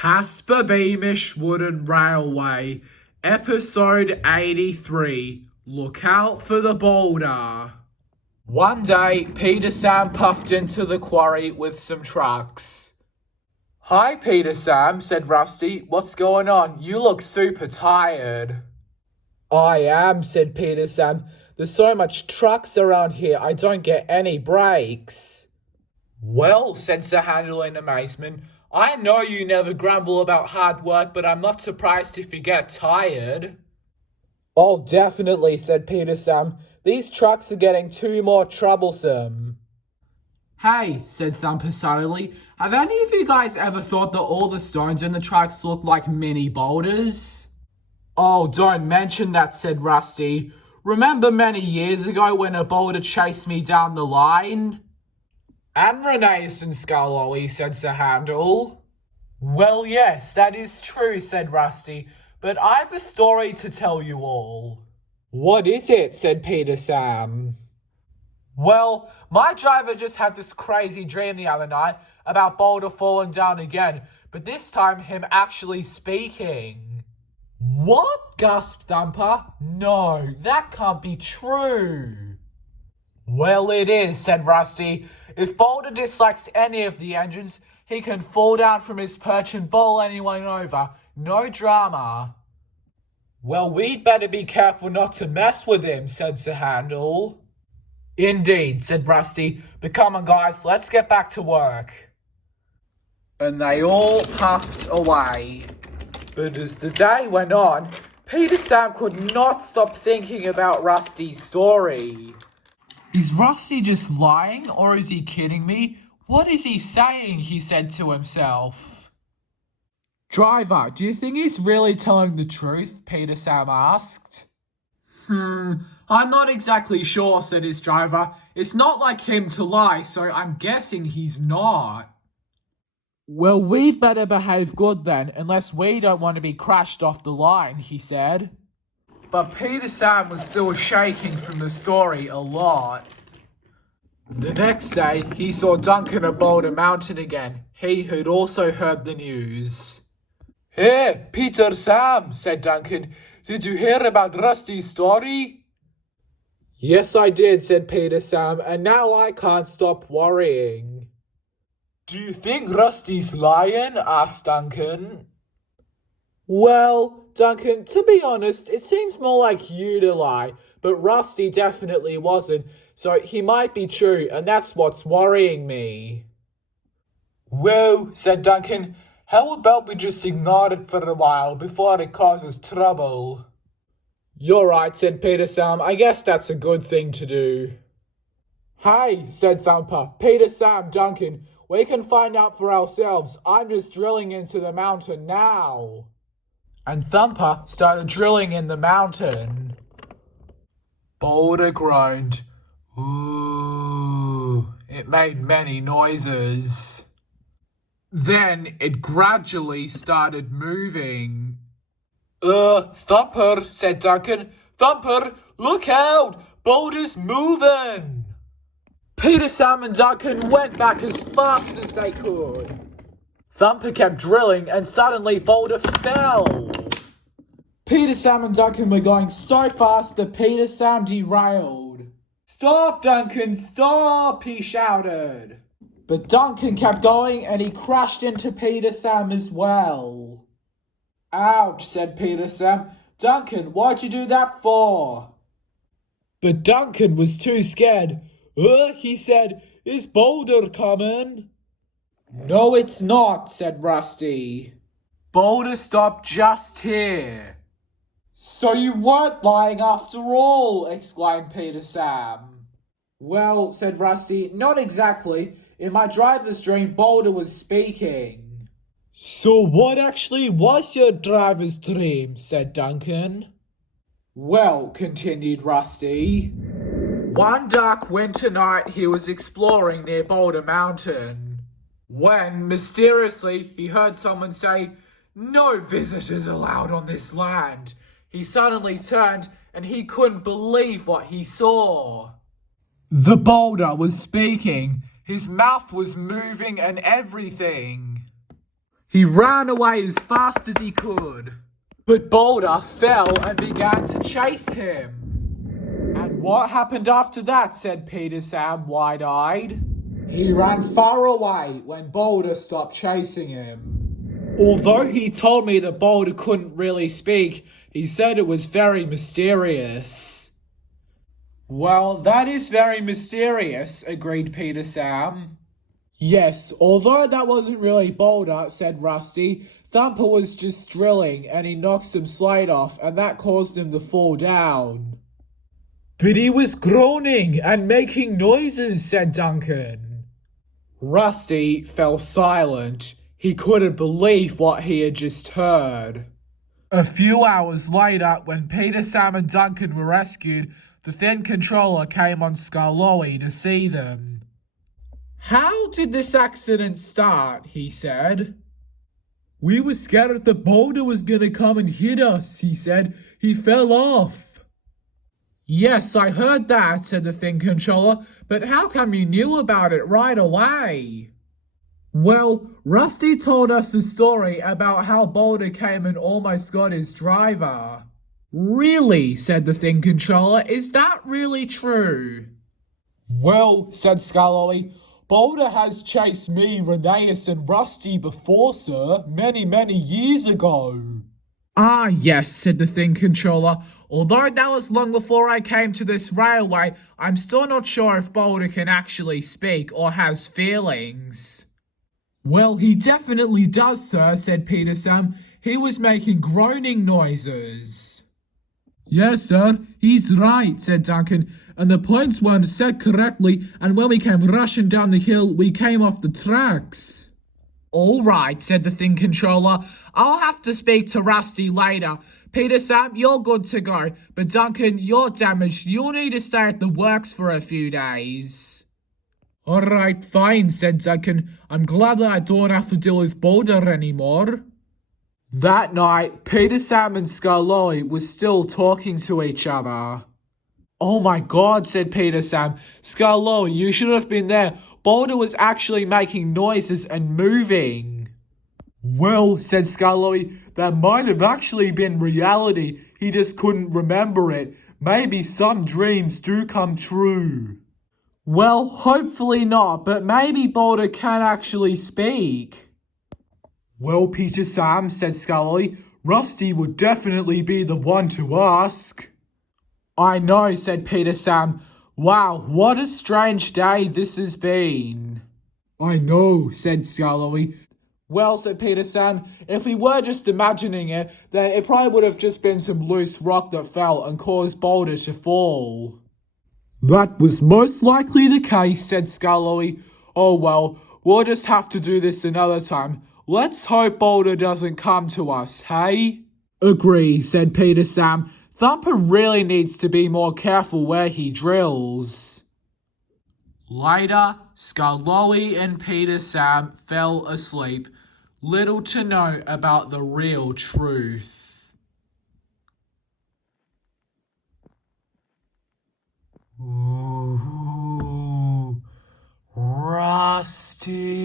Casper Beamish Wooden Railway, Episode 83. Look out for the boulder. One day, Peter Sam puffed into the quarry with some trucks. "Hi, Peter Sam," said Rusty. "What's going on? You look super tired." "I am," said Peter Sam. "There's so much trucks around here, I don't get any breaks." "Well," said Sir Handel in amazement, "I know you never grumble about hard work, but I'm not surprised if you get tired." "Oh, definitely," said Peter Sam. "These trucks are getting too more troublesome." "Hey," said Thumper suddenly, "have any of you guys ever thought that all the stones in the trucks look like mini boulders?" "Oh, don't mention that," said Rusty. "Remember many years ago when a boulder chased me down the line?" "And Reneus and Scullowy," said Sir Handel. "Well, yes, that is true," said Rusty, "but I've a story to tell you all." "What is it?" said Peter Sam. "Well, my driver just had this crazy dream the other night about Boulder falling down again, but this time him actually speaking." "What?" gasped Thumper. "No, that can't be true." "Well, it is," said Rusty. "If Boulder dislikes any of the engines, he can fall down from his perch and bowl anyone over. No drama." "Well, we'd better be careful not to mess with him," said Sir Handel. "Indeed," said Rusty. "But come on, guys, let's get back to work." And they all puffed away. But as the day went on, Peter Sam could not stop thinking about Rusty's story. "Is Rusty just lying, or is he kidding me? What is he saying?" he said to himself. "Driver, do you think he's really telling the truth?" Peter Sam asked. I'm not exactly sure," said his driver. "It's not like him to lie, so I'm guessing he's not." "Well, we'd better behave good then, unless we don't want to be crashed off the line," he said. But Peter Sam was still shaking from the story a lot. The next day, he saw Duncan at Boulder Mountain again. He had also heard the news. "Hey, Peter Sam," said Duncan. "Did you hear about Rusty's story?" "Yes, I did," said Peter Sam, "and now I can't stop worrying." "Do you think Rusty's lying?" asked Duncan. "Well, Duncan, to be honest, it seems more like you to lie, but Rusty definitely wasn't, so he might be true, and that's what's worrying me." "Well," said Duncan, "how about we just ignore it for a while before it causes trouble?" "You're right," said Peter Sam. "I guess that's a good thing to do." "Hey," said Thumper, "Peter Sam, Duncan, we can find out for ourselves. I'm just drilling into the mountain now." And Thumper started drilling in the mountain. Boulder groaned. Ooh, it made many noises. Then it gradually started moving. Thumper," said Duncan. "Thumper, look out! Boulder's moving!" Peter, Sam and Duncan went back as fast as they could. Thumper kept drilling and suddenly Boulder fell. Peter, Sam and Duncan were going so fast that Peter Sam derailed. "Stop, Duncan, stop!" he shouted. But Duncan kept going and he crashed into Peter Sam as well. "Ouch," said Peter Sam. "Duncan, why'd you do that for?" But Duncan was too scared. He said, "Is Boulder coming?" "No, it's not," said Rusty. "Boulder stopped just here." "So you weren't lying after all," exclaimed Peter Sam. "Well," said Rusty, "not exactly. In my driver's dream, Boulder was speaking." "So what actually was your driver's dream?" said Duncan. "Well," continued Rusty, "one dark winter night he was exploring near Boulder Mountain, when, mysteriously, he heard someone say, 'No visitors allowed on this land.' He suddenly turned and he couldn't believe what he saw. The boulder was speaking. His mouth was moving and everything. He ran away as fast as he could. But Boulder fell and began to chase him. And what happened after that? Said Peter Sam, wide-eyed. He ran far away when Boulder stopped chasing him. Although he told me that Boulder couldn't really speak, he said it was very mysterious. Well, that is very mysterious, agreed Peter Sam. Yes, although that wasn't really Boulder, said Rusty, Thumper was just drilling and he knocked some slate off and that caused him to fall down. But he was groaning and making noises, said Duncan. Rusty fell silent. He couldn't believe what he had just heard. A few hours later, when Peter, Sam and Duncan were rescued, the Thin Controller came on Skarloey to see them. How did this accident start? He said. We were scared the boulder was gonna come and hit us, he said. He fell off. Yes, I heard that, said the Thin Controller, but how come you knew about it right away? Well, Rusty told us a story about how Boulder came and almost got his driver. Really, said the Thin Controller, is that really true? Well, said Skarloey, Boulder has chased me, Rheneas and Rusty before, sir, many years ago. Ah, yes, said the Thin Controller. Although that was long before I came to this railway, I'm still not sure if Boulder can actually speak or has feelings. Well, he definitely does, sir, said Peter Sam. He was making groaning noises. Yes, sir, he's right, said Duncan, and the points weren't set correctly, and when we came rushing down the hill, we came off the tracks. All right, said the Thin Controller. I'll have to speak to Rusty later. Peter Sam, you're good to go, but Duncan, you're damaged. You'll need to stay at the works for a few days. All right, fine, said Duncan. I'm glad that I don't have to deal with Boulder anymore. That night, Peter, Sam and Skarloey were still talking to each other. Oh my god, said Peter Sam. Skarloey, you should have been there. Boulder was actually making noises and moving. Well, said Skarloey, that might have actually been reality. He just couldn't remember it. Maybe some dreams do come true. Well, hopefully not, but maybe Boulder can actually speak. Well, Peter Sam, said Skarloey, Rusty would definitely be the one to ask. I know, said Peter Sam. Wow, what a strange day this has been. I know, said Skarloey. Well, said Peter Sam, if we were just imagining it, then it probably would have just been some loose rock that fell and caused Boulder to fall. That was most likely the case, said Skarloey. Oh well, we'll just have to do this another time. Let's hope Boulder doesn't come to us, hey? Agree, said Peter Sam. Thumper really needs to be more careful where he drills. Later, Skarloey and Peter Sam fell asleep, little to know about the real truth. Ooh, Rusty.